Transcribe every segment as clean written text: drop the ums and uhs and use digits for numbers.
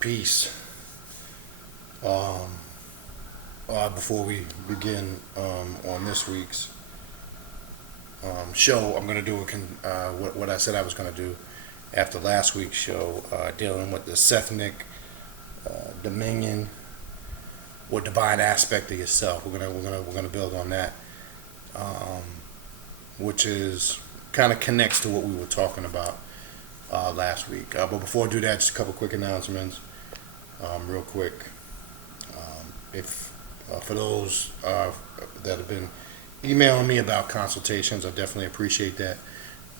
Peace. Before we begin on this week's show, I'm going to do what I said I was going to do after last week's show, dealing with the Sethnic dominion or divine aspect of yourself. We're gonna build on that, um, which is kind of connects to what we were talking about last week. But before I do that, just a couple quick announcements, real quick. If For those that have been emailing me about consultations, I definitely appreciate that.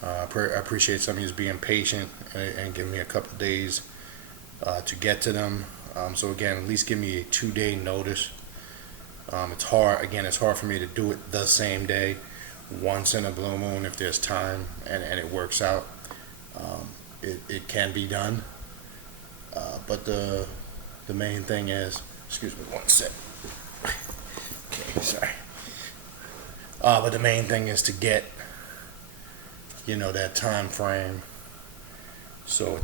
I appreciate some of you being patient and giving me a couple of days to get to them. So again, at least give me a 2 day notice. It's hard. Again, it's hard for me to do it the same day, once in a blue moon if there's time and it works out. It can be done, but the main thing is, excuse me one sec. Okay, sorry. But the main thing is to get, that time frame, so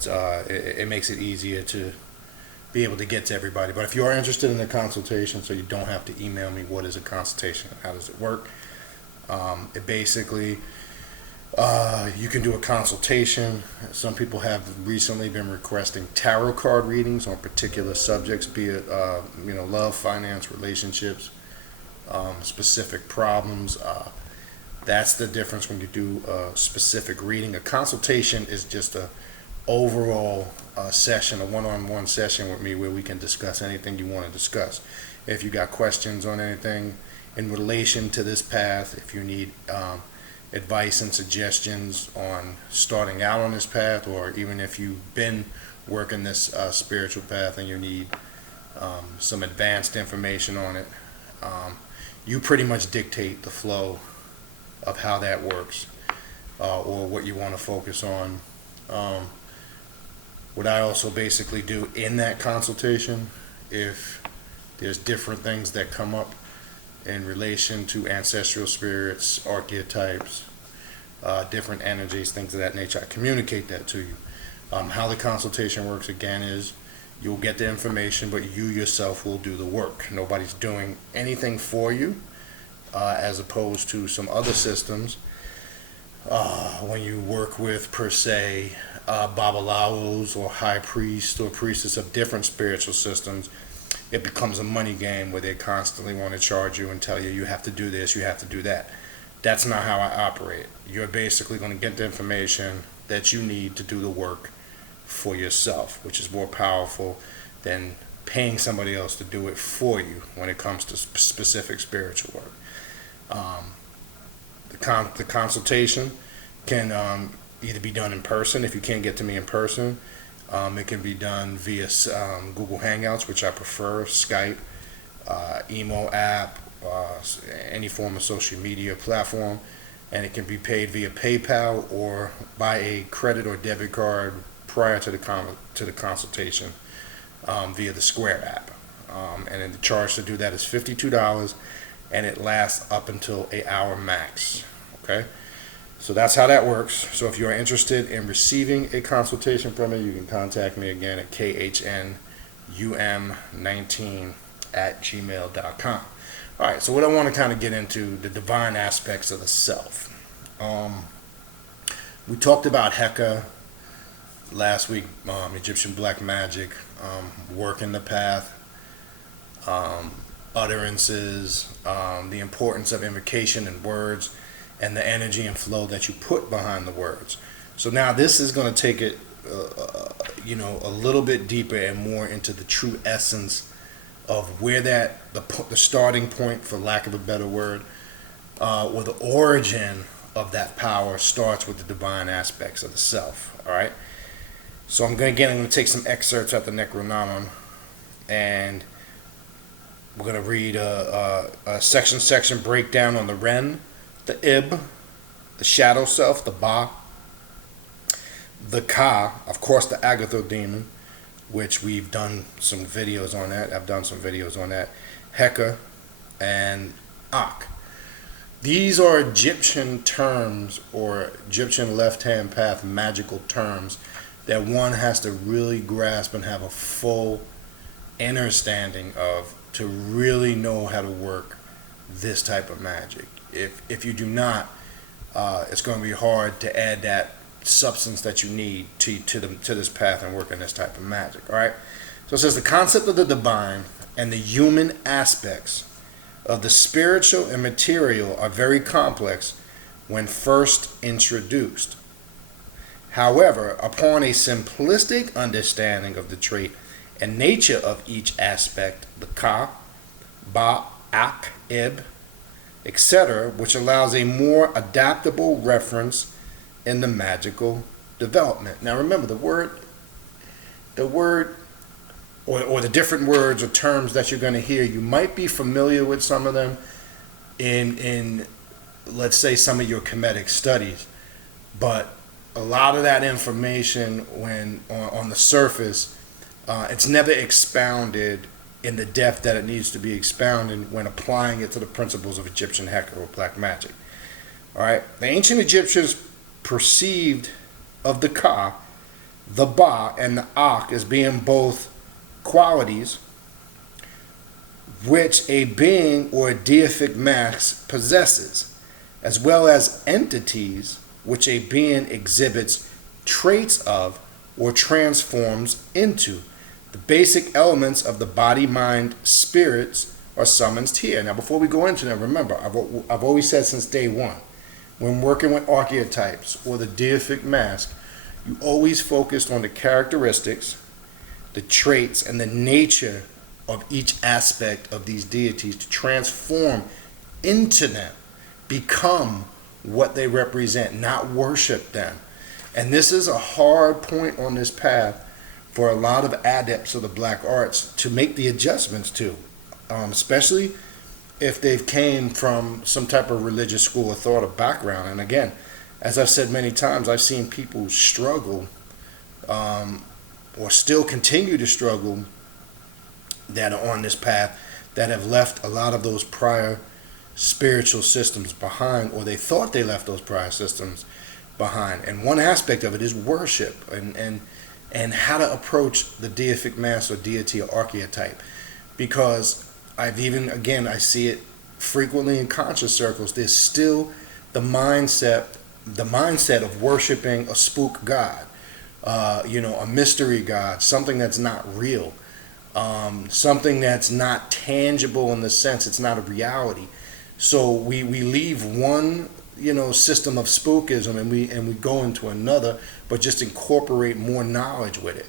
it makes it easier to be able to get to everybody. But if you are interested in a consultation, so you don't have to email me, what is a consultation? How does it work? It basically, you can do a consultation. Some people have recently been requesting tarot card readings on particular subjects, be it love, finance, relationships, specific problems. That's the difference when you do a specific reading. A consultation is just a overall session, a one-on-one session with me where we can discuss anything you want to discuss. If you got questions on anything in relation to this path, if you need advice and suggestions on starting out on this path, or even if you've been working this spiritual path and you need some advanced information on it, you pretty much dictate the flow of how that works, or what you want to focus on. What I also basically do in that consultation, if there's different things that come up in relation to ancestral spirits, archetypes, different energies, things of that nature, I communicate that to you. How the consultation works again is you'll get the information, but you yourself will do the work. Nobody's doing anything for you, as opposed to some other systems. When you work with, per se, babalawos or high priests or priestess of different spiritual systems, it becomes a money game where they constantly want to charge you and tell you you have to do this, you have to do that. That's not how I operate. You're basically going to get the information that you need to do the work for yourself, which is more powerful than paying somebody else to do it for you when it comes to specific spiritual work. The consultation can either be done in person. If you can't get to me in person, it can be done via Google Hangouts, which I prefer, Skype, email app, any form of social media platform, and it can be paid via PayPal or by a credit or debit card prior to the consultation, via the Square app. And then the charge to do that is $52, and it lasts up until an hour max. Okay, so that's how that works. So if you're interested in receiving a consultation from me, you can contact me again at khnum19@gmail.com. All right, so what I want to kind of get into, the divine aspects of the self. We talked about Hecka last week, Egyptian black magic, working the path, utterances, the importance of invocation and words, and the energy and flow that you put behind the words. So now this is going to take it, a little bit deeper and more into the true essence of where the starting point, for lack of a better word, or the origin of that power starts with the divine aspects of the self. All right. So I'm going to take some excerpts out the Necronomicon, and we're going to read a section breakdown on the Ren, the Ib, the shadow self, the Ba, the Ka, of course the Agathodaemon, which we've done some videos on that. I've done some videos on that. Hecka, and Ak. These are Egyptian terms, or Egyptian left-hand path magical terms that one has to really grasp and have a full understanding of to really know how to work this type of magic. If you do not, it's going to be hard to add that substance that you need to this path and working this type of magic. All right. So it says the concept of the divine and the human aspects of the spiritual and material are very complex when first introduced. However, upon a simplistic understanding of the trait and nature of each aspect, the ka, ba, ak, ib, etc., which allows a more adaptable reference in the magical development. Now remember, the word or the different words or terms that you're going to hear, you might be familiar with some of them in let's say some of your Kemetic studies, but a lot of that information when on the surface, it's never expounded in the depth that it needs to be expounded when applying it to the principles of Egyptian Hecka or black magic. All right, the ancient Egyptians perceived of the ka, the ba, and the ak as being both qualities which a being or a deific mass possesses, as well as entities which a being exhibits traits of or transforms into. The basic elements of the body, mind, spirits are summoned here. Now, before we go into that, remember, I've always said since day one, when working with archetypes or the deific mask, you always focused on the characteristics, the traits, and the nature of each aspect of these deities to transform into them, become what they represent, not worship them. And this is a hard point on this path for a lot of adepts of the black arts to make the adjustments to, especially if they've came from some type of religious school of thought or background. And again, as I've said many times, I've seen people struggle or still continue to struggle that are on this path that have left a lot of those prior spiritual systems behind, or they thought they left those prior systems behind. And one aspect of it is worship and how to approach the deific mass or deity or archetype. Because I see it frequently in conscious circles. There's still the mindset of worshiping a spook god, a mystery god, something that's not real, something that's not tangible in the sense it's not a reality. So we leave one system of spookism and we go into another, but just incorporate more knowledge with it.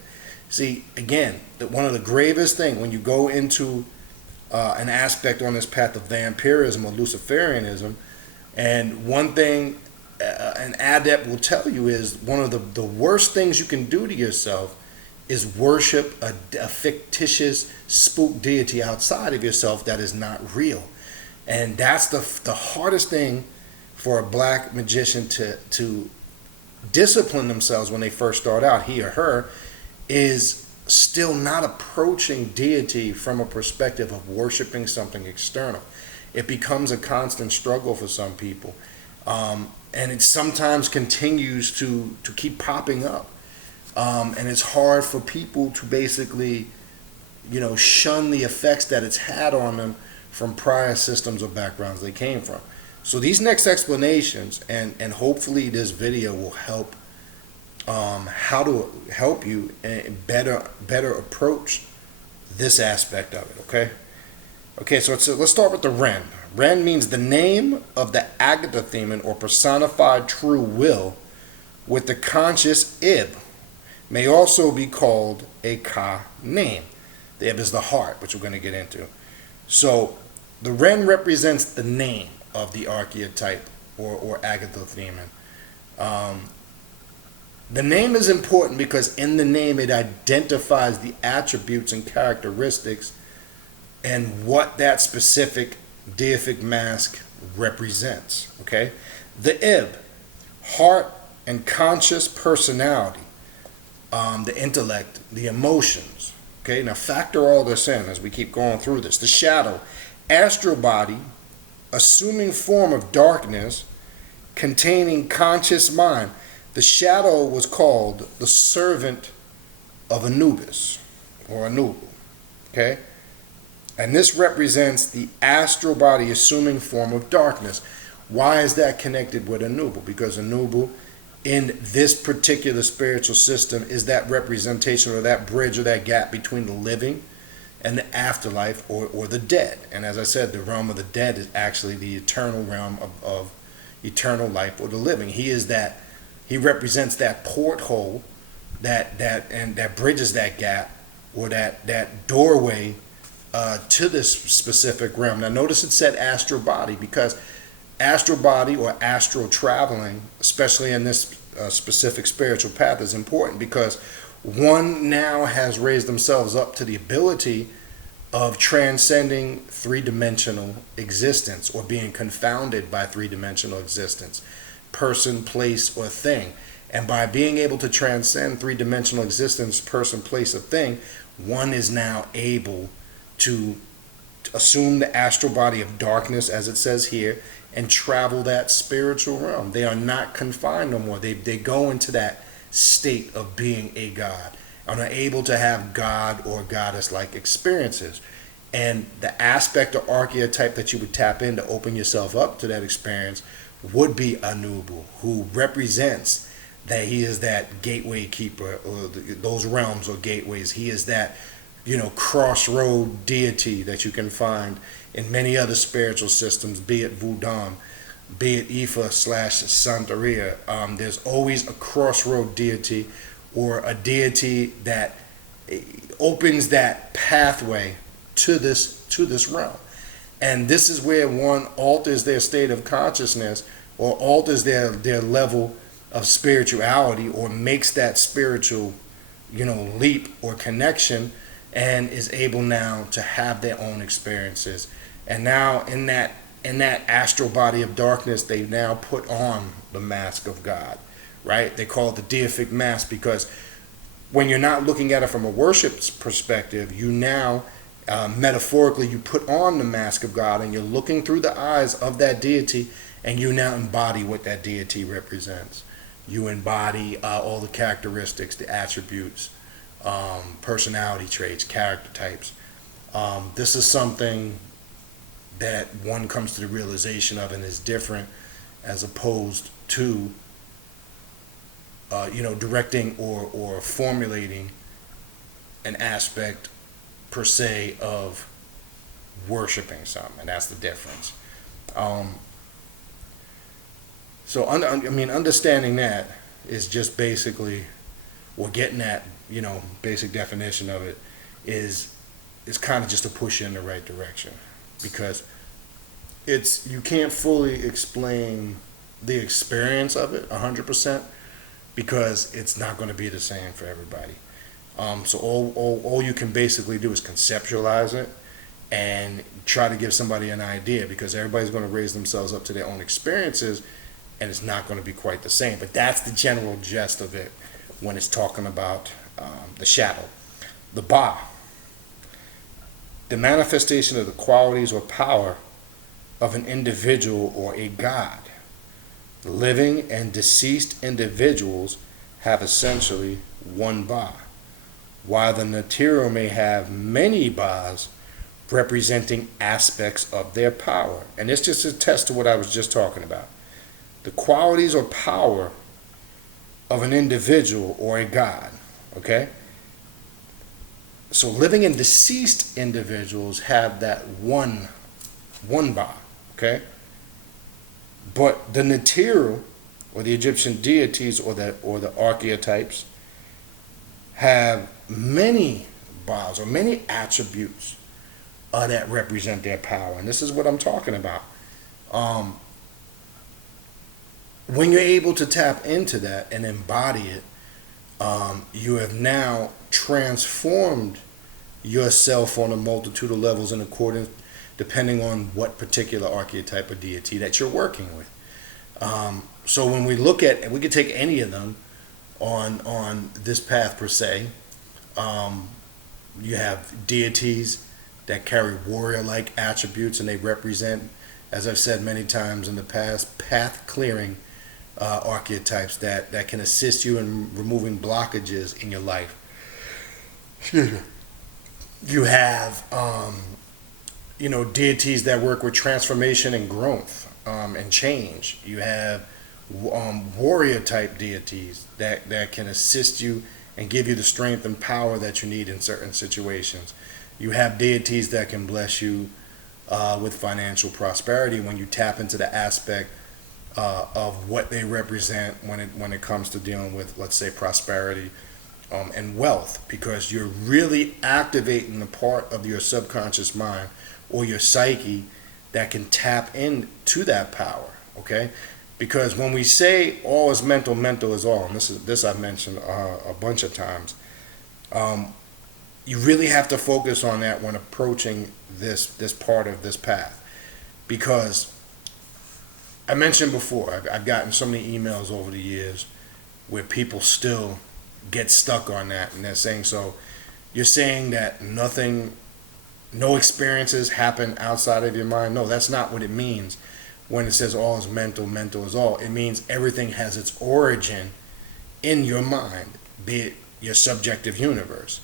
See, again, one of the gravest things when you go into an aspect on this path of vampirism or Luciferianism, and one thing an adept will tell you is one of the worst things you can do to yourself is worship a fictitious spook deity outside of yourself that is not real. And that's the hardest thing for a black magician to discipline themselves when they first start out, he or her, is still not approaching deity from a perspective of worshiping something external. It becomes a constant struggle for some people. And it sometimes continues to keep popping up. And it's hard for people to basically, shun the effects that it's had on them from prior systems or backgrounds they came from. So these next explanations and hopefully this video will help how to help you better approach this aspect of it. Okay, so let's start with the Ren. Ren means the name of the Agathodaemon or personified true will with the conscious Ib. May also be called a Ka name. The Ib is the heart, which we're going to get into. So the Ren represents the name of the archetype or Agathodaemon. The name is important because in the name it identifies the attributes and characteristics and what that specific deific mask represents. Okay, the Ib, heart and conscious personality, the intellect, the emotions. Okay, now factor all this in as we keep going through this. The shadow, astral body, assuming form of darkness, containing conscious mind. The shadow was called the servant of Anubis, or Anubu. Okay? And this represents the astral body assuming form of darkness. Why is that connected with Anubu? Because Anubu, in this particular spiritual system, is that representation or that bridge or that gap between the living and the afterlife, or the dead. And as I said, the realm of the dead is actually the eternal realm of eternal life or the living. He represents that porthole that bridges that gap, or that doorway to this specific realm. Now notice it said astral body, because astral body or astral traveling, especially in this specific spiritual path, is important, because one now has raised themselves up to the ability of transcending three-dimensional existence, or being confounded by three-dimensional existence, person, place, or thing. And by being able to transcend three-dimensional existence, person, place, or thing, one is now able to assume the astral body of darkness, as it says here, and travel that spiritual realm. They are not confined no more. They go into that state of being a god, and are able to have god or goddess-like experiences. And the aspect or archetype that you would tap in to open yourself up to that experience would be Anubu, who represents that he is that gateway keeper, or those realms or gateways. He is that, crossroad deity that you can find in many other spiritual systems, be it Voodoo, be it Ifa/Santeria. There's always a crossroad deity, or a deity that opens that pathway to this realm. And this is where one alters their state of consciousness, or alters their level of spirituality, or makes that spiritual leap or connection, and is able now to have their own experiences. And now in that astral body of darkness, they now put on the mask of God, right? They call it the deific mask, because when you're not looking at it from a worship perspective, you now metaphorically, you put on the mask of God, and you're looking through the eyes of that deity, and you now embody what that deity represents. You embody all the characteristics, the attributes, personality traits, character types. This is something that one comes to the realization of, and is different, as opposed to directing or formulating an aspect per se of worshiping something. And that's the difference. Understanding that is just basically, or getting that basic definition of it is kind of just to push you in the right direction, because you can't fully explain the experience of it 100%, because it's not going to be the same for everybody. So all you can basically do is conceptualize it and try to give somebody an idea, because everybody's going to raise themselves up to their own experiences, and it's not going to be quite the same. But that's the general gist of it when it's talking about the shadow. The Ba, the manifestation of the qualities or power of an individual or a god. Living and deceased individuals have essentially one Ba, while the material may have many Bas representing aspects of their power. And this just attests to what I was just talking about. The qualities or power of an individual or a god, okay? So living and deceased individuals have that one Ba, okay? But the material, or the Egyptian deities, or the archetypes, have many Bas, or many attributes that represent their power. And this is what I'm talking about. When you're able to tap into that and embody it, you have now transformed yourself on a multitude of levels, in accordance, depending on what particular archetype or deity that you're working with. So when we look at, and we could take any of them on this path per se, you have deities that carry warrior-like attributes, and they represent, as I've said many times in the past, path clearing archetypes that can assist you in removing blockages in your life. Excuse me. You have, deities that work with transformation and growth and change. You have warrior type deities that can assist you and give you the strength and power that you need in certain situations. You have deities that can bless you with financial prosperity when you tap into the aspect of what they represent when it comes to dealing with, let's say, prosperity and wealth, because you're really activating the part of your subconscious mind or your psyche that can tap into that power. Okay, because when we say all is mental, mental is all, and this I've mentioned a bunch of times. You really have to focus on that when approaching this part of this path, because I mentioned before, I've gotten so many emails over the years where people still get stuck on that, and they're saying, so you're saying that no experiences happen outside of your mind? No, that's not what it means when it says all is mental, mental is all. It means everything has its origin in your mind, be it your subjective universe.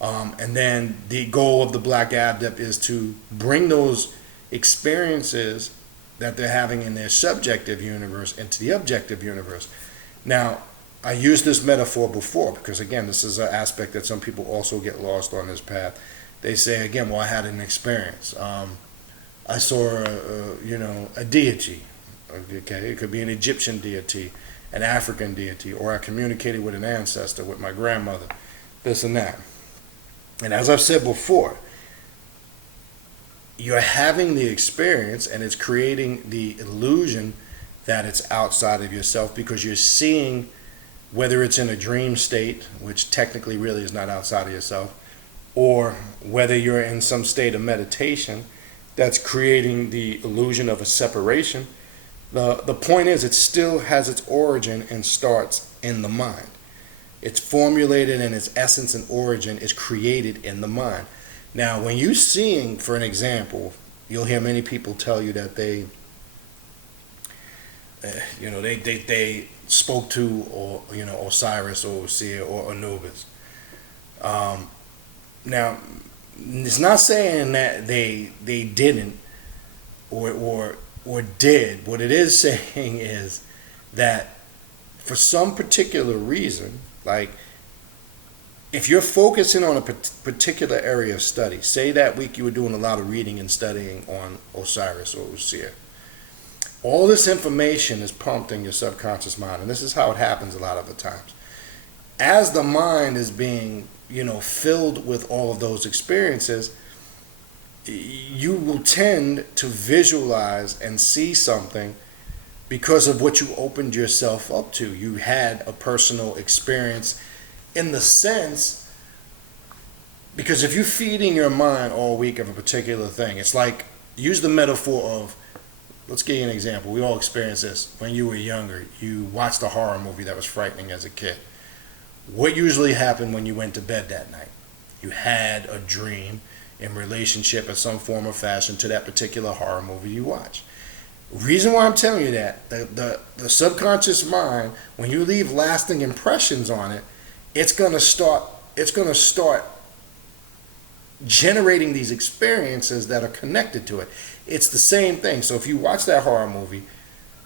And then the goal of the Black Adept is to bring those experiences that they're having in their subjective universe into the objective universe. Now, I used this metaphor before because, again, this is an aspect that some people also get lost on this path. They say, again, well, I had an experience. I saw, a deity. Okay, it could be an Egyptian deity, an African deity, or I communicated with an ancestor, with my grandmother, this and that. And as I've said before, you're having the experience and it's creating the illusion that it's outside of yourself, because you're seeing, whether it's in a dream state, which technically really is not outside of yourself, or whether you're in some state of meditation that's creating the illusion of a separation. The point is, it still has its origin and starts in the mind. It's formulated, and its essence and origin is created in the mind. Now, when you're seeing, for an example, you'll hear many people tell you that they spoke to, or Osiris or Osir or Anubis. Now, it's not saying that they didn't or did. What it is saying is that for some particular reason, like if you're focusing on a particular area of study, say that week you were doing a lot of reading and studying on Osiris or Osir, all this information is pumped in your subconscious mind, and this is how it happens a lot of the times. As the mind is being, filled with all of those experiences, you will tend to visualize and see something because of what you opened yourself up to. You had a personal experience in the sense, because if you're feeding your mind all week of a particular thing, it's like, use the metaphor of, let's give you an example. We all experienced this. When you were younger, you watched a horror movie that was frightening as a kid. What usually happened when you went to bed that night? You had a dream in relationship in some form or fashion to that particular horror movie you watched. Reason why I'm telling you that, the subconscious mind, when you leave lasting impressions on it, it's gonna start generating these experiences that are connected to it. It's the same thing. So if you watch that horror movie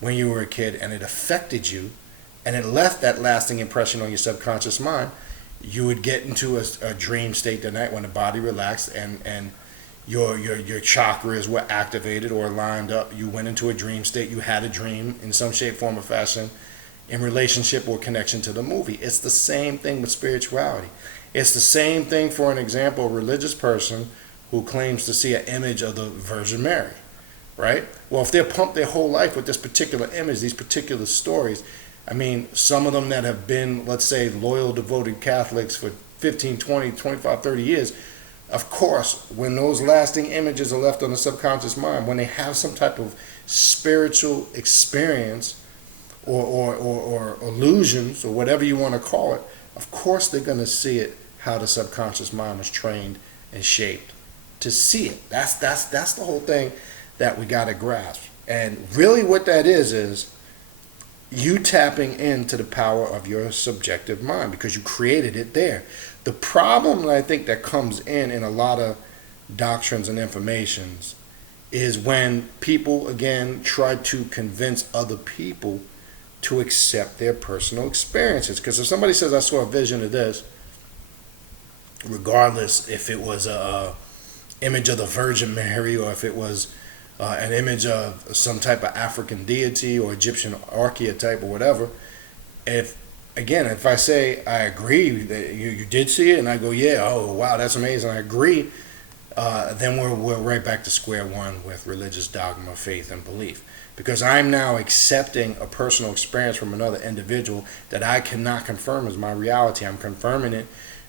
when you were a kid and it affected you and it left that lasting impression on your subconscious mind, you would get into a dream state that night when the body relaxed and your chakras were activated or lined up. You went into a dream state. You had a dream in some shape, form, or fashion in relationship or connection to the movie. It's the same thing with spirituality. It's the same thing, for an example, a religious person who claims to see an image of the Virgin Mary, right? Well, if they're pumped their whole life with this particular image, these particular stories, I mean, some of them that have been, let's say, loyal, devoted Catholics for 15, 20, 25, 30 years, of course, when those lasting images are left on the subconscious mind, when they have some type of spiritual experience or illusions or whatever you want to call it, of course they're going to see it how the subconscious mind was trained and shaped to see it. That's the whole thing that we got to grasp. And really what that is you tapping into the power of your subjective mind because you created it there. The problem that I think that comes in a lot of doctrines and informations is when people again try to convince other people to accept their personal experiences. Because if somebody says, I saw a vision of this, regardless if it was a image of the Virgin Mary or if it was an image of some type of African deity or Egyptian archetype or whatever, if I say I agree that you did see it, and I go, yeah, oh wow, that's amazing, I agree, then we're right back to square one with religious dogma, faith, and belief. Because I'm now accepting a personal experience from another individual that I cannot confirm as my reality. I'm confirming it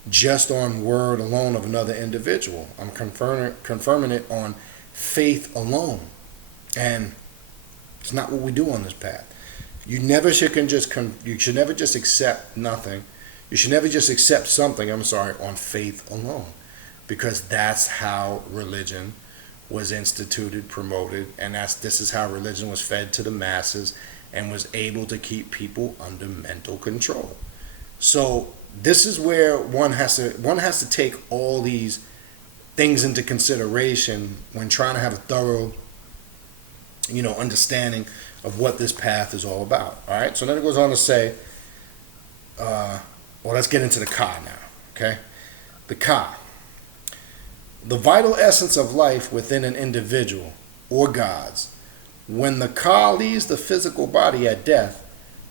just on word alone of another individual. I'm confirming it on faith alone. And it's not what we do on this path. You should never just accept nothing. You should never just accept something, on faith alone. Because that's how religion was instituted, promoted, and this is how religion was fed to the masses and was able to keep people under mental control. So this is where one has to take all these things into consideration when trying to have a thorough, understanding of what this path is all about. All right. So then it goes on to say, let's get into the Ka now. Okay, the Ka. The vital essence of life within an individual or gods. When the Ka leaves the physical body at death,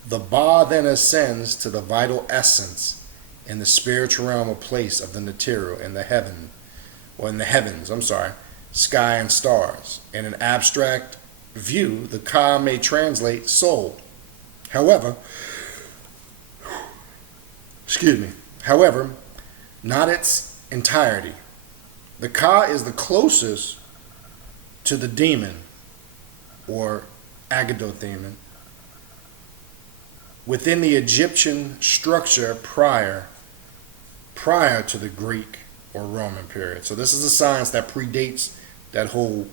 the Ba then ascends to the vital essence in the spiritual realm or place of the material in the heavens, sky and stars. In an abstract view, the Ka may translate soul. However, not its entirety. The Ka is the closest to the demon or Agathodaemon within the Egyptian structure prior to the Greek or Roman period. So this is a science that predates that whole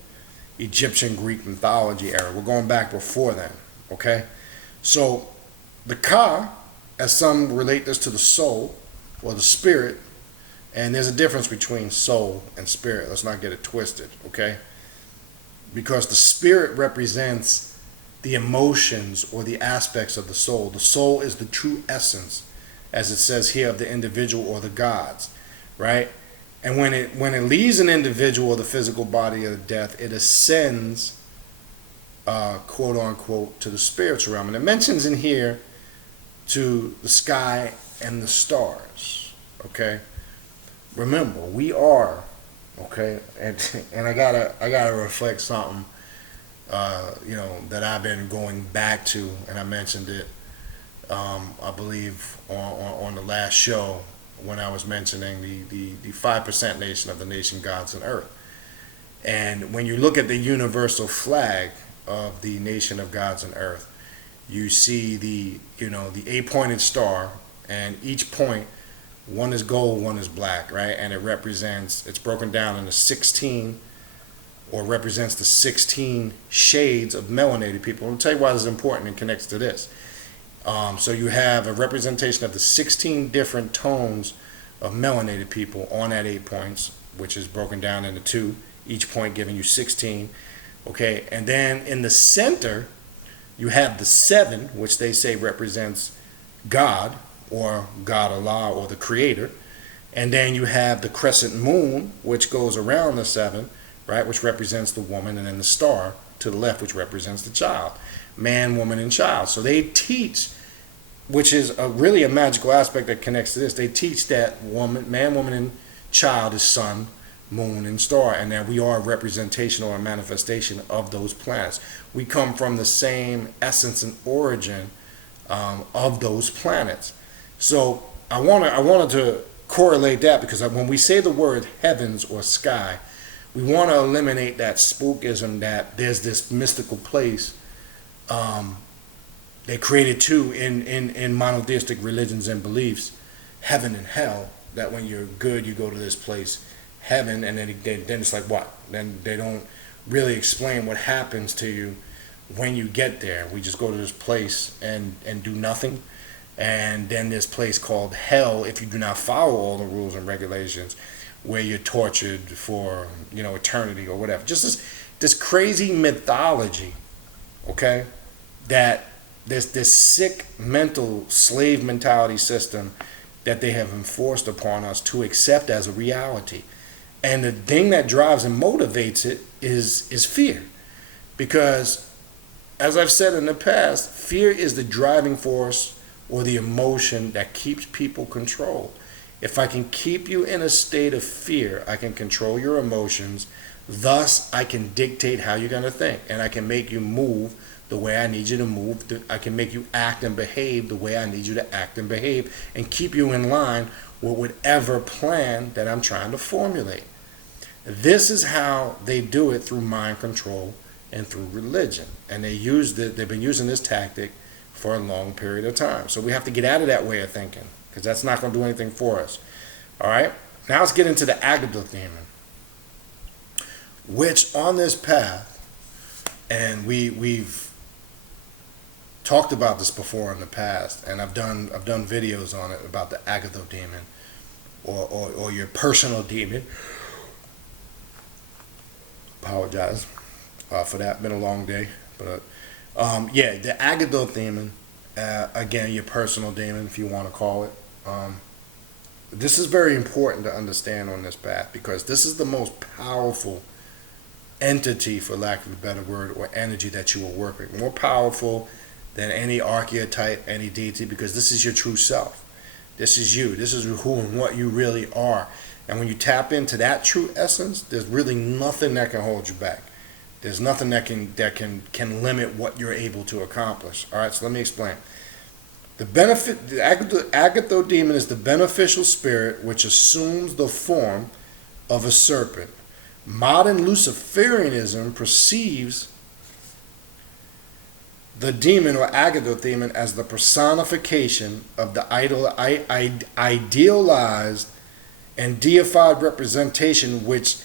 Egyptian Greek mythology era. We're going back before then, okay? So the Ka, as some relate this to the soul or the spirit, and there's a difference between soul and spirit. Let's not get it twisted, okay? Because the spirit represents the emotions or the aspects of the soul. The soul is the true essence, as it says here, of the individual or the gods, right? And when it leaves an individual or the physical body of death, it ascends, quote unquote, to the spiritual realm. And it mentions in here to the sky and the stars, okay? Remember, we are, okay, and I gotta reflect something, that I've been going back to, and I mentioned it, I believe on the last show when I was mentioning the 5% nation of the nation gods and earth. And when you look at the universal flag of the nation of gods and earth, you see the 8-pointed star, and each point, one is gold, one is black, right? And it's broken down into 16, or represents the 16 shades of melanated people. I'll tell you why this is important and connects to this. So you have a representation of the 16 different tones of melanated people on that 8 points, which is broken down into 2, each point giving you 16. Okay, and then in the center, you have the 7, which they say represents God, or God Allah, or the Creator. And then you have the crescent moon, which goes around the 7, right, which represents the woman, and then the star to the left, which represents the child. Man, woman, and child. So they teach, which is really a magical aspect that connects to this, they teach that man, woman, and child is sun, moon, and star, and that we are a representation or a manifestation of those planets. We come from the same essence and origin of those planets. So I wanted to correlate that, because when we say the word heavens or sky, we want to eliminate that spookism that there's this mystical place they created too in monotheistic religions and beliefs, heaven and hell, that when you're good you go to this place, heaven, and then it's like what? Then they don't really explain what happens to you when you get there. We just go to this place and do nothing. And then this place called hell, if you do not follow all the rules and regulations, where you're tortured for, eternity or whatever. Just this crazy mythology, okay, that this sick mental slave mentality system that they have enforced upon us to accept as a reality. And the thing that drives and motivates it is fear. Because, as I've said in the past, fear is the driving force or the emotion that keeps people controlled. If I can keep you in a state of fear, I can control your emotions. Thus, I can dictate how you're going to think. And I can make you move the way I need you to move. I can make you act and behave the way I need you to act and behave, and keep you in line with whatever plan that I'm trying to formulate. This is how they do it through mind control and through religion. And they've been using this tactic for a long period of time. So we have to get out of that way of thinking, because that's not going to do anything for us. All right? Now let's get into the Agathodaemon, which on this path, and we've talked about this before in the past, and I've done videos on it about the Agathodaemon, or your personal demon. Apologize for that. Been a long day, but the Agathodaemon, again, your personal demon, if you want to call it. This is very important to understand on this path, because this is the most powerful entity, for lack of a better word, or energy that you will work with. More powerful than any archetype, any deity, because this is your true self. This is you. This is who and what you really are. And when you tap into that true essence, there's really nothing that can hold you back. There's nothing that can limit what you're able to accomplish. All right, so let me explain. The Agathodaemon is the beneficial spirit which assumes the form of a serpent. Modern Luciferianism perceives the demon or Agathodaemon as the personification of the idealized and deified representation which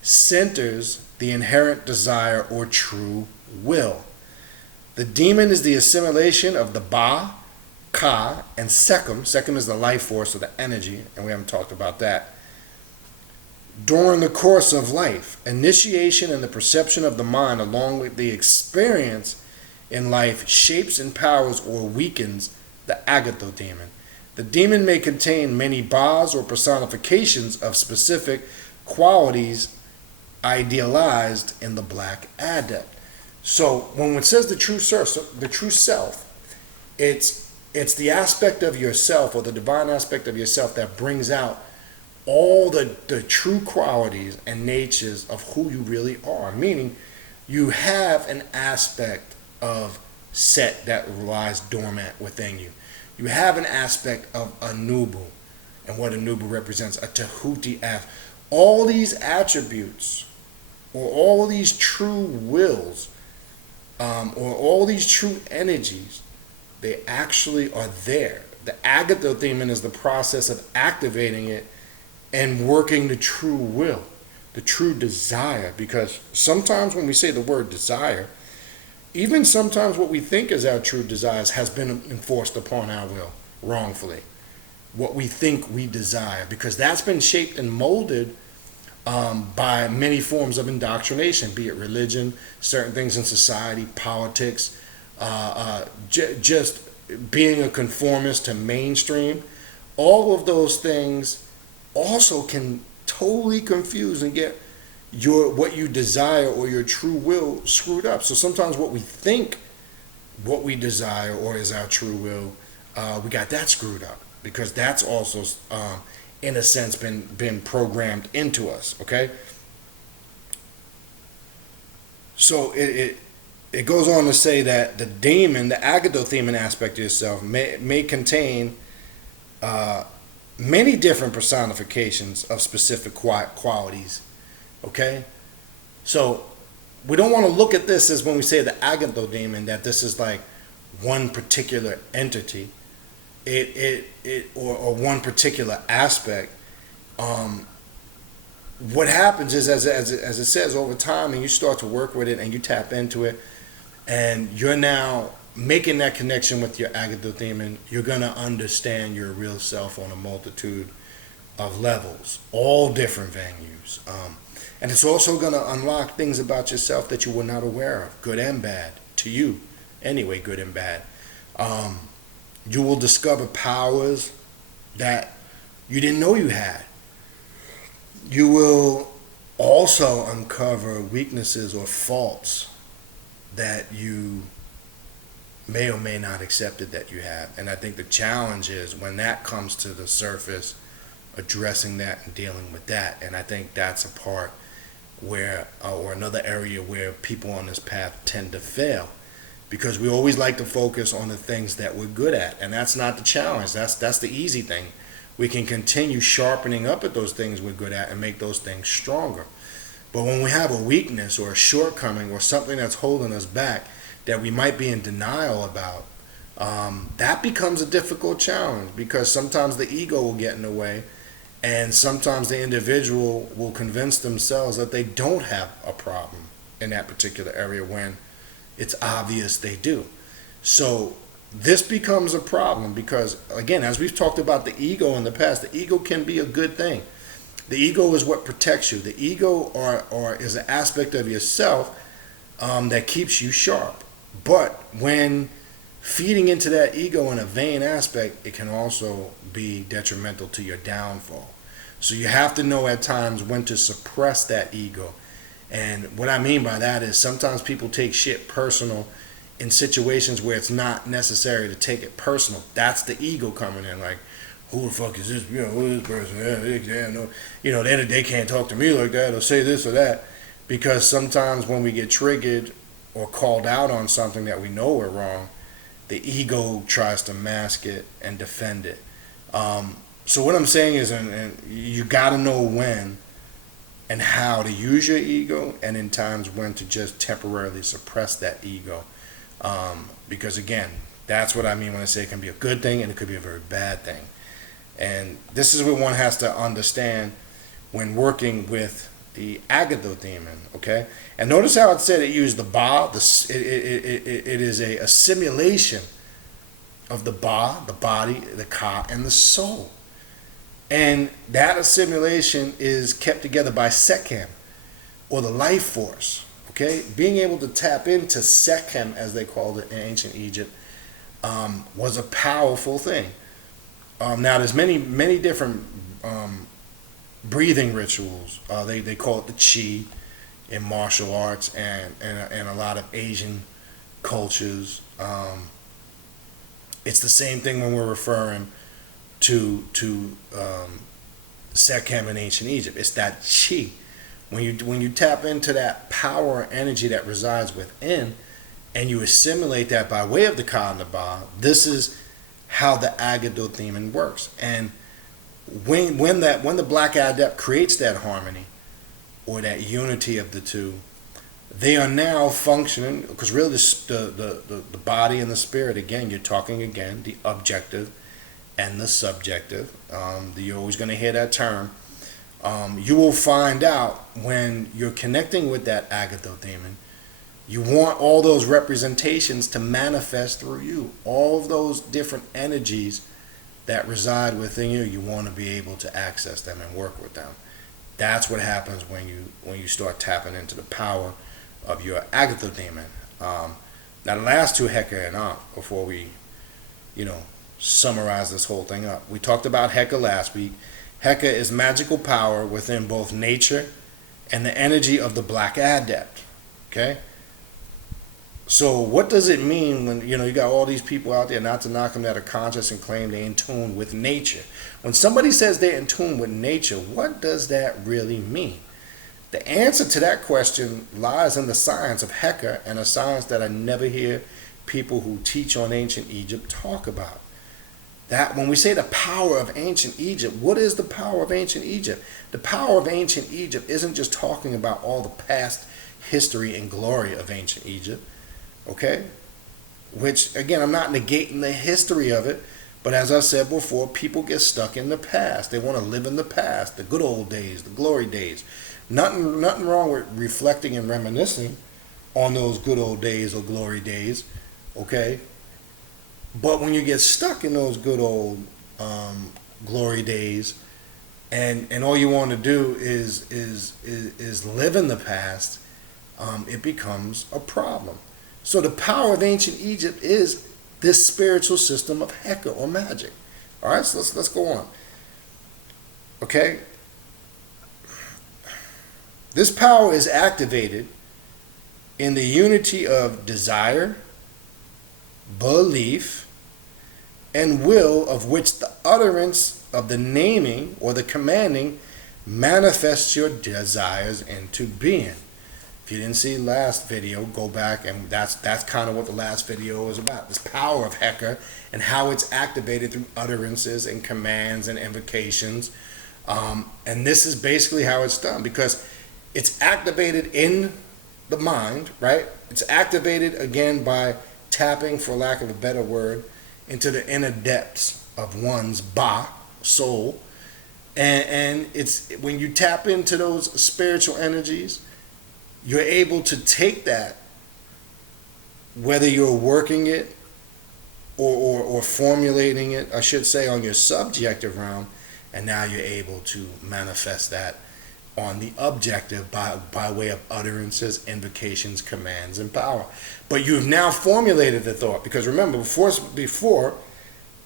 centers the inherent desire or true will. The demon is the assimilation of the Ba, Ka, and Sekhem. Sekhem is the life force or the energy, and we haven't talked about that. During the course of life, initiation and the perception of the mind, along with the experience in life, shapes, empowers, or weakens the Agathodaemon. The demon may contain many Bas or personifications of specific qualities idealized in the black adept. So when it says the true self, it's the aspect of yourself, or the divine aspect of yourself, that brings out all the true qualities and natures of who you really are. Meaning, you have an aspect of Set that lies dormant within you. You have an aspect of Anubu, and what Anubu represents, a Tahuti aspect. All these attributes, or all these true wills, or all these true energies, they actually are there. The Agathodaemon is the process of activating it and working the true will, the true desire. Because sometimes when we say the word desire, even sometimes what we think is our true desires has been enforced upon our will wrongfully. What we think we desire, because that's been shaped and molded by many forms of indoctrination, be it religion, certain things in society, politics, just being a conformist to mainstream. All of those things also can totally confuse and get what you desire or your true will screwed up. So sometimes what we think what we desire or is our true will, we got that screwed up, because that's also in a sense been programmed into us. Okay, so it goes on to say that the daemon, the Agathodaemon aspect of yourself, may contain many different personifications of specific qualities. Okay, so we don't want to look at this as, when we say the Agathodaemon, that this is like one particular entity, or one particular aspect. What happens is, as it says, over time, and you start to work with it and you tap into it, and you're now making that connection with your Agathodaemon, you're going to understand your real self on a multitude of levels, all different venues. And it's also going to unlock things about yourself that you were not aware of, good and bad, to you. Anyway, good and bad. You will discover powers that you didn't know you had. You will also uncover weaknesses or faults that you may or may not accepted that you have. And I think the challenge is when that comes to the surface, addressing that and dealing with that. And I think that's a part where, or another area where people on this path tend to fail, because we always like to focus on the things that we're good at, and that's not the challenge. That's the easy thing. We can continue sharpening up at those things we're good at and make those things stronger. But when we have a weakness or a shortcoming or something that's holding us back that we might be in denial about, that becomes a difficult challenge, because sometimes the ego will get in the way, and sometimes the individual will convince themselves that they don't have a problem in that particular area when it's obvious they do. So this becomes a problem because, again, as we've talked about the ego in the past, the ego can be a good thing. The ego is what protects you. The ego or is an aspect of yourself that keeps you sharp. But when feeding into that ego in a vain aspect, it can also be detrimental to your downfall. So you have to know at times when to suppress that ego. And what I mean by that is sometimes people take shit personal in situations where it's not necessary to take it personal. That's the ego coming in, like, who the fuck is this? Who is this person? They can't talk to me like that or say this or that. Because sometimes when we get triggered or called out on something that we know we're wrong, the ego tries to mask it and defend it. So what I'm saying is, and you got to know when and how to use your ego, and in times when to just temporarily suppress that ego. Because again, that's what I mean when I say it can be a good thing and it could be a very bad thing. And this is what one has to understand when working with the Agathodaemon, okay? And notice how it said it used the ba. It is a simulation of the ba, the body, the ka, and the soul. And that assimilation is kept together by Sekhem, or the life force. Okay, being able to tap into Sekhem, as they called it in ancient Egypt, was a powerful thing. Now, there's many different breathing rituals. They call it the chi in martial arts and a lot of Asian cultures. It's the same thing when we're referring to Sekhem in ancient Egypt. It's that chi. When you tap into that power and energy that resides within, and you assimilate that by way of the Ka and the Ba, this is how the Agathodaemon works. And when the Black Adept creates that harmony or that unity of the two, they are now functioning, because really the body and the spirit, again, you're talking again, the objective and the subjective. You're always going to hear that term. You will find out when you're connecting with that Agathodaemon, you want all those representations to manifest through you. All of those different energies that reside within you, you want to be able to access them and work with them. That's what happens when you start tapping into the power of your Agathodaemon. Now the last two, Hecka and Ankh, before we, summarize this whole thing up. We talked about Hecka last week. Hecka is magical power within both nature and the energy of the Black Adept. Okay? So what does it mean when, you got all these people out there, not to knock them, that are conscious and claim they're in tune with nature? When somebody says they're in tune with nature, what does that really mean? The answer to that question lies in the science of Hecka, and a science that I never hear people who teach on ancient Egypt talk about. That when we say the power of ancient Egypt, what is the power of ancient Egypt? The power of ancient Egypt isn't just talking about all the past history and glory of ancient Egypt, okay? Which, again, I'm not negating the history of it, but as I said before, people get stuck in the past. They want to live in the past, the good old days, the glory days. Nothing wrong with reflecting and reminiscing on those good old days or glory days, okay? But when you get stuck in those good old glory days, and all you want to do is live in the past, it becomes a problem. So the power of ancient Egypt is this spiritual system of Hecka or magic. All right, so let's go on. Okay, this power is activated in the unity of desire, belief, and will, of which the utterance of the naming or the commanding manifests your desires into being. If you didn't see last video, go back, and that's kind of what the last video was about. This power of Hecka and how it's activated through utterances and commands and invocations. And this is basically how it's done, because it's activated in the mind, right? It's activated again by tapping, for lack of a better word, into the inner depths of one's soul. And it's when you tap into those spiritual energies, you're able to take that, whether you're working it or formulating it, I should say, on your subjective realm, and now you're able to manifest that on the objective by way of utterances, invocations, commands, and power. But you've now formulated the thought, because remember, before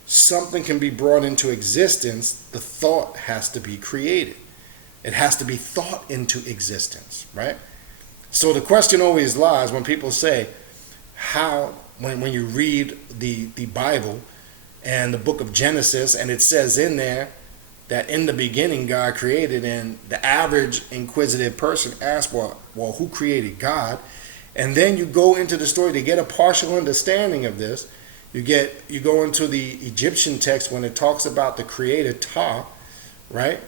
something can be brought into existence, the thought has to be created. It has to be thought into existence, right? So the question always lies when people say, how, when you read the Bible and the book of Genesis, and it says in there that in the beginning God created, and the average inquisitive person asks, well, who created God? And then you go into the story to get a partial understanding of this. You go into the Egyptian text when it talks about the creator Ptah, right?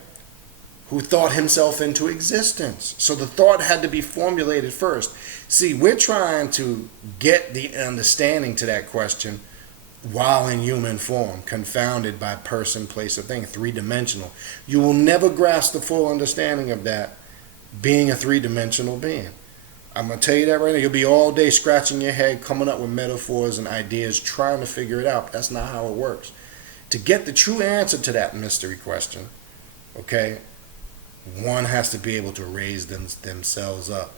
Who thought himself into existence. So the thought had to be formulated first. See, we're trying to get the understanding to that question while in human form, confounded by person, place, or thing, three-dimensional. You will never grasp the full understanding of that being a three-dimensional being. I'm going to tell you that right now. You'll be all day scratching your head, coming up with metaphors and ideas, trying to figure it out. But that's not how it works. To get the true answer to that mystery question, okay, one has to be able to raise themselves up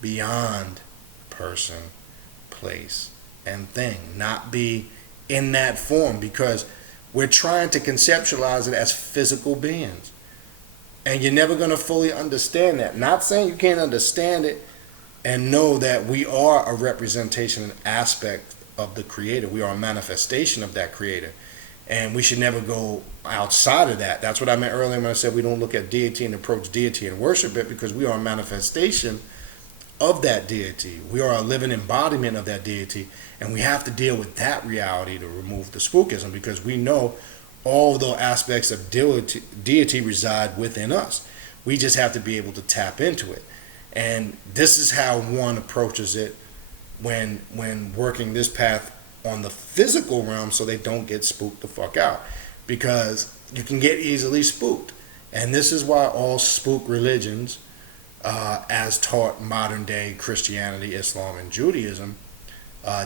beyond person, place, and thing. Not be in that form, because we're trying to conceptualize it as physical beings. And you're never going to fully understand that. Not saying you can't understand it and know that we are a representation and aspect of the Creator. We are a manifestation of that Creator. And we should never go outside of that. That's what I meant earlier when I said we don't look at deity and approach deity and worship it, because we are a manifestation of that deity. We are a living embodiment of that deity, and we have to deal with that reality to remove the spookism, because we know all the aspects of deity reside within us. We just have to be able to tap into it. And this is how one approaches it when working this path on the physical realm, so they don't get spooked the fuck out, because you can get easily spooked. And this is why all spook religions, as taught modern day Christianity, Islam, and Judaism,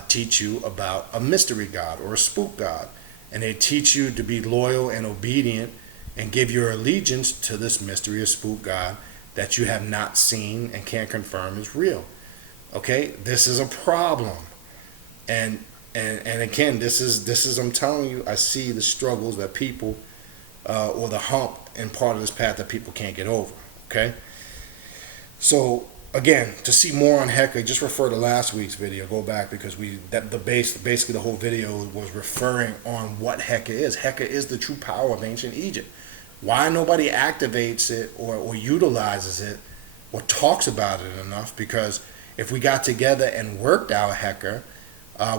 teach you about a mystery god or a spook god. And they teach you to be loyal and obedient and give your allegiance to this mystery or spook god that you have not seen and can't confirm is real. Okay, this is a problem. And again, this is I'm telling you, I see the struggles that people, or the hump in part of this path that people can't get over. Okay, so again, to see more on Hecka, just refer to last week's video. Go back, because basically the whole video was referring on what Hecka is. Hecka is the true power of ancient Egypt. Why nobody activates it or utilizes it or talks about it enough? Because if we got together and worked out Hecka,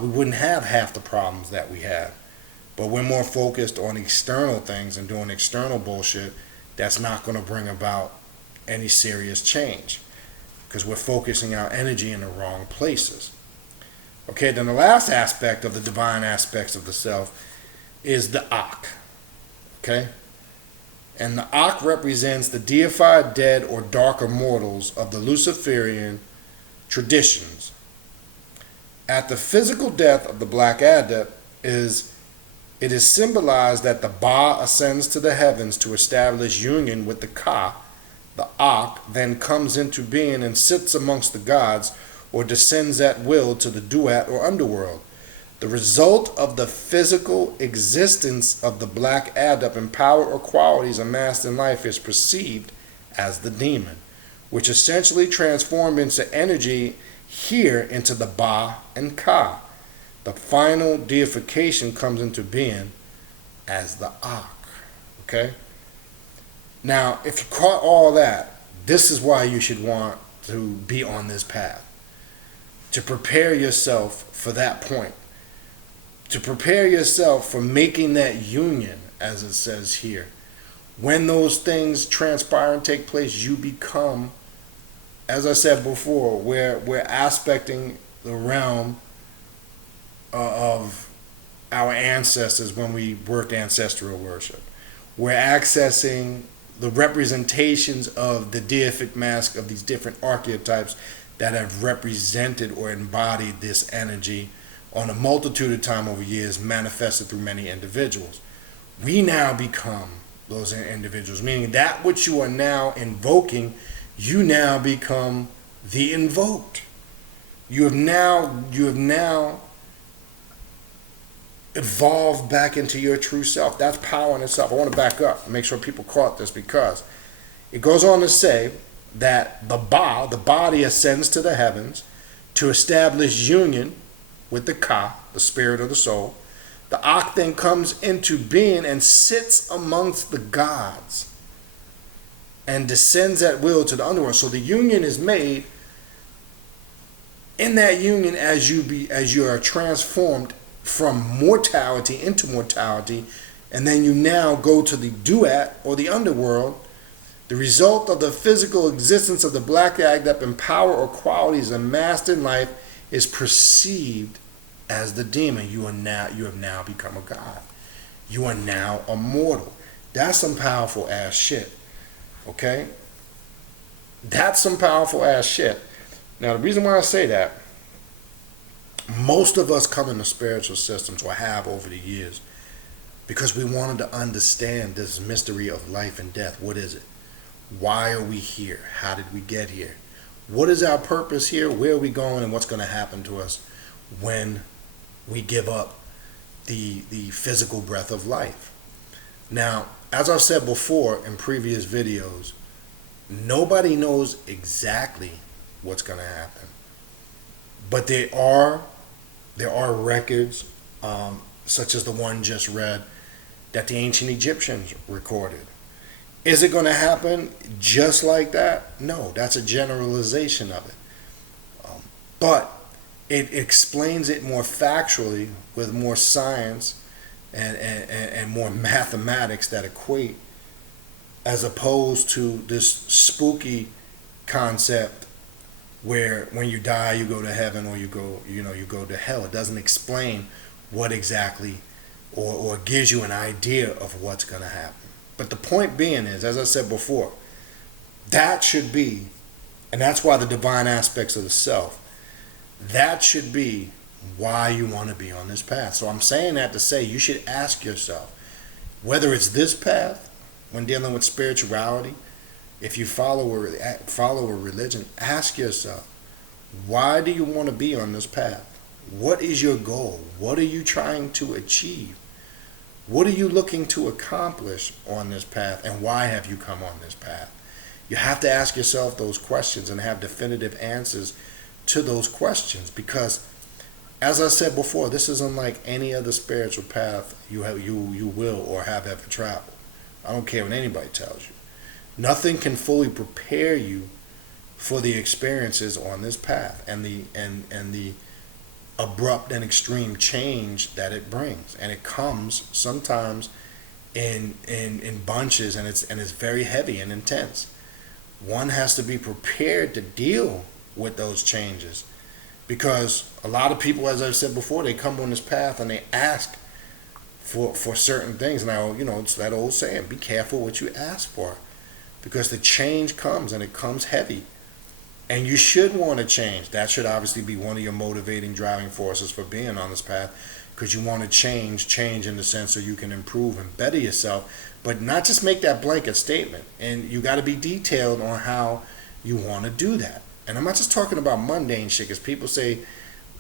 we wouldn't have half the problems that we have. But we're more focused on external things and doing external bullshit that's not going to bring about any serious change, because we're focusing our energy in the wrong places. Okay, then the last aspect of the divine aspects of the self is the Akh. Okay? And the Akh represents the deified dead or darker mortals of the Luciferian traditions. At the physical death of the Black Adept, it is symbolized that the Ba ascends to the heavens to establish union with the Ka. The Ak then comes into being and sits amongst the gods, or descends at will to the Duat or underworld. The result of the physical existence of the Black Adept in power or qualities amassed in life is perceived as the demon, which essentially transformed into energy here into the Ba and Ka. The final deification comes into being as the Ak. Okay? Now, if you caught all that, this is why you should want to be on this path. To prepare yourself for that point. To prepare yourself for making that union, as it says here. When those things transpire and take place, you become, as I said before, we're aspecting the realm of our ancestors when we worked ancestral worship. We're accessing the representations of the deific mask of these different archetypes that have represented or embodied this energy on a multitude of time over years, manifested through many individuals. We now become those individuals, meaning that which you are now invoking, you now become the invoked. You have now evolved back into your true self. That's power in itself. I want to back up and make sure people caught this, because it goes on to say that the Ba, the body, ascends to the heavens to establish union with the Ka, the spirit of the soul. The Ak then comes into being and sits amongst the gods and descends at will to the underworld. So the union is made. In that union, as you are transformed from mortality into mortality, and then you now go to the Duat or the underworld, the result of the physical existence of the Black Adept in power or qualities amassed in life is perceived as the demon. You have now become a god. You are now a mortal. That's some powerful ass shit. Okay? That's some powerful ass shit. Now, the reason why I say that, most of us come into spiritual systems, or have over the years, because we wanted to understand this mystery of life and death. What is it? Why are we here? How did we get here? What is our purpose here? Where are we going? And what's going to happen to us when we give up the physical breath of life? Now, as I've said before in previous videos, nobody knows exactly what's going to happen. But there are records, such as the one just read, that the ancient Egyptians recorded. Is it going to happen just like that? No, that's a generalization of it. But it explains it more factually, with more science and more mathematics that equate, as opposed to this spooky concept where when you die you go to heaven, or you go to hell. It doesn't explain what exactly, or gives you an idea of what's going to happen. But the point being is, as I said before, that should be, and that's why the divine aspects of the self, that should be why you want to be on this path. So I'm saying that to say you should ask yourself, whether it's this path, when dealing with spirituality, if you follow a religion, ask yourself, why do you want to be on this path? What is your goal? What are you trying to achieve? What are you looking to accomplish on this path, and why have you come on this path? You have to ask yourself those questions and have definitive answers to those questions, because, as I said before, this is unlike any other spiritual path you will or have ever traveled. I don't care what anybody tells you. Nothing can fully prepare you for the experiences on this path and the abrupt and extreme change that it brings. And it comes sometimes in bunches, and it's very heavy and intense. One has to be prepared to deal with those changes, because a lot of people, as I've said before, they come on this path and they ask for certain things. Now, it's that old saying, be careful what you ask for, because the change comes, and it comes heavy. And you should want to change. That should obviously be one of your motivating driving forces for being on this path, because you want to change in the sense so you can improve and better yourself, but not just make that blanket statement. And you got to be detailed on how you want to do that. And I'm not just talking about mundane shit, because people say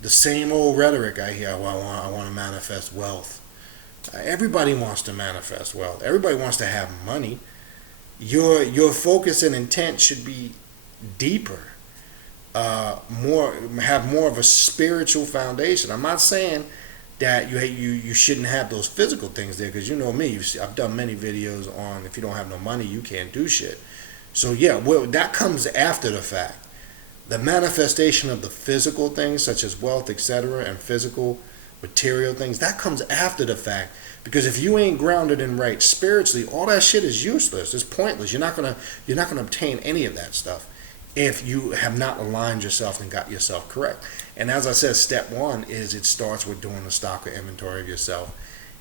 the same old rhetoric I hear. Well, I want to manifest wealth. Everybody wants to manifest wealth. Everybody wants to have money. Your focus and intent should be deeper, have more of a spiritual foundation. I'm not saying that you shouldn't have those physical things there, because you know me, I've done many videos on if you don't have no money, you can't do shit. So yeah, well, that comes after the fact. The manifestation of the physical things such as wealth, etc., and physical material things, that comes after the fact, because if you ain't grounded and right spiritually, all that shit is useless. It's pointless. You're not gonna obtain any of that stuff if you have not aligned yourself and got yourself correct. And as I said, step one is it starts with doing a stock or inventory of yourself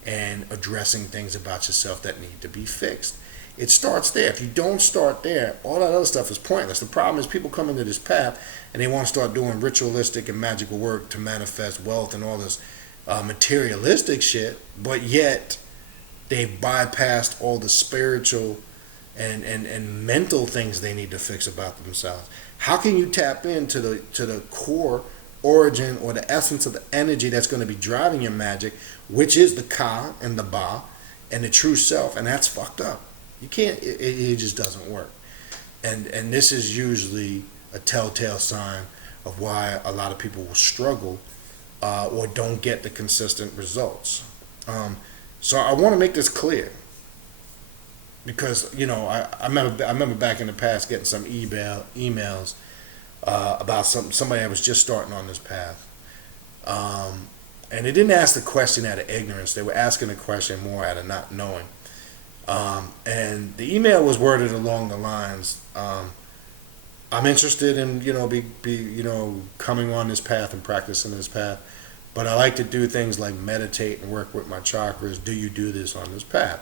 and addressing things about yourself that need to be fixed. It starts there. If you don't start there, all that other stuff is pointless. The problem is people come into this path and they want to start doing ritualistic and magical work to manifest wealth and all this materialistic shit, but yet they've bypassed all the spiritual and mental things they need to fix about themselves. How can you tap into the core origin or the essence of the energy that's going to be driving your magic, which is the Ka and the Ba and the true self? And that's fucked up. You can't. It just doesn't work. And this is usually a telltale sign of why a lot of people will struggle or don't get the consistent results. So I want to make this clear, because I remember back in the past getting some emails about somebody that was just starting on this path, and they didn't ask the question out of ignorance. They were asking the question more out of not knowing. And the email was worded along the lines, I'm interested in coming on this path and practicing this path, but I like to do things like meditate and work with my chakras. Do you do this on this path?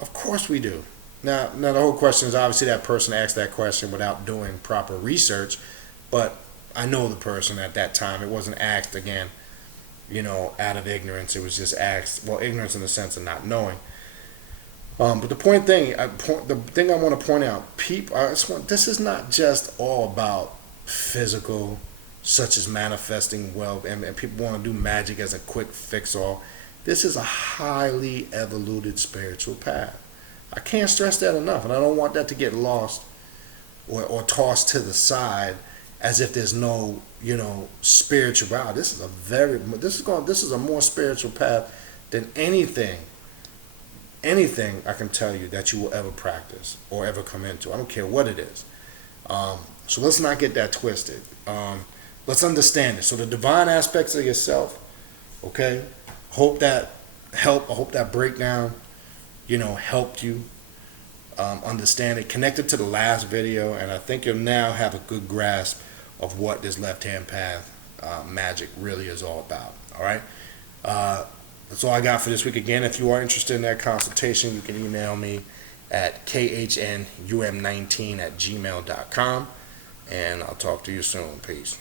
Of course we do. Now the whole question is, obviously that person asked that question without doing proper research, but I know the person at that time. It wasn't asked again, out of ignorance. It was just asked, well, ignorance in the sense of not knowing. But the thing I want to point out, this is not just all about physical, such as manifesting wealth, and people want to do magic as a quick fix-all. This is a highly evoluted spiritual path. I can't stress that enough, and I don't want that to get lost or tossed to the side as if there's no, spirituality. This is a more spiritual path than anything I can tell you that you will ever practice or ever come into. I don't care what it is. So let's not get that twisted. Let's understand it. So the divine aspects of yourself, okay? I hope that breakdown, helped you understand it. Connected to the last video, and I think you'll now have a good grasp of what this left-hand path magic really is all about. All right? That's all I got for this week. Again, if you are interested in that consultation, you can email me at khnum19@gmail.com, and I'll talk to you soon. Peace.